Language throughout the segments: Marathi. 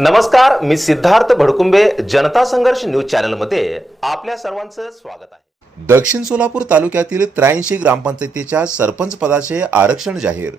नमस्कार मी सिद्धार्थ भडकुंबे जनता संघर्ष न्यूज चॅनलमध्ये आपल्या सर्वांचं स्वागत आहे. दक्षिण सोलापूर तालुक्यातील त्र्याऐंशी ग्रामपंचायतीच्या सरपंच पदाचे आरक्षण जाहीर.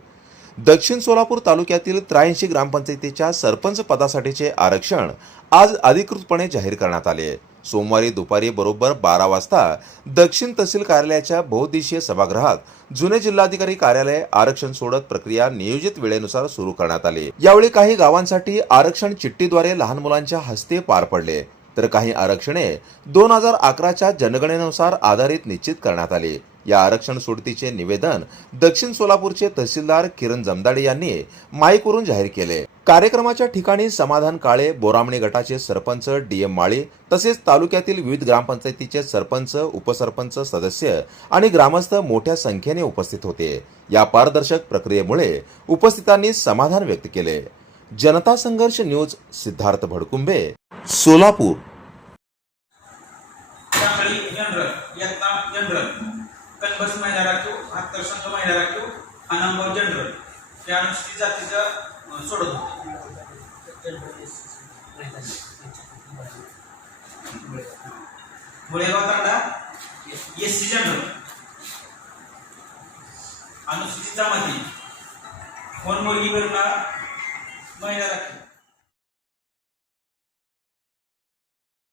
दक्षिण सोलापूर तालुक्यातील त्र्याऐंशी ग्रामपंचायतीच्या सरपंच पदासाठीचे आरक्षण आज अधिकृतपणे जाहीर करण्यात आले. आहे सोमवारी दुपारी बरोबर बारा वाजता दक्षिण तहसील कार्यालयाच्या बहुद्देशीय सभागृहात जुने जिल्हाधिकारी कार्यालय आरक्षण सोडत प्रक्रिया नियोजित वेळेनुसार सुरू करण्यात आली. यावेळी काही गावांसाठी आरक्षण चिठ्ठीद्वारे लहान मुलांच्या हस्ते पार पडले. तर काही आरक्षणे दोन हजार अकराच्या जनगणनेनुसार आधारित निश्चित करण्यात आली. या आरक्षण सोडतीचे निवेदन दक्षिण सोलापूरचे तहसीलदार किरण जमदाडे यांनी माईकवरून जाहीर केले. कार्यक्रमाच्या ठिकाणी समाधान काळे बोरामणी गटाचे सरपंच डी एम माळी तसेच तालुक्यातील विविध ग्रामपंचायतीचे सरपंच उपसरपंच सदस्य आणि ग्रामस्थ मोठ्या संख्येने उपस्थित होते. या पारदर्शक प्रक्रियेमुळे उपस्थितांनी समाधान व्यक्त केले. जनता संघर्ष न्यूज सिद्धार्थ भडकुंबे सोलापूर. कल्पस कनबस महिला राखीव हत्तर संघ महिला राखीव हा नंबर जनरल या अनुसूचित जातीचं सोडत होते. Mulegaon Tanda S C general अनुसूचित जमाती. फोन मुलगी महिला राखीव.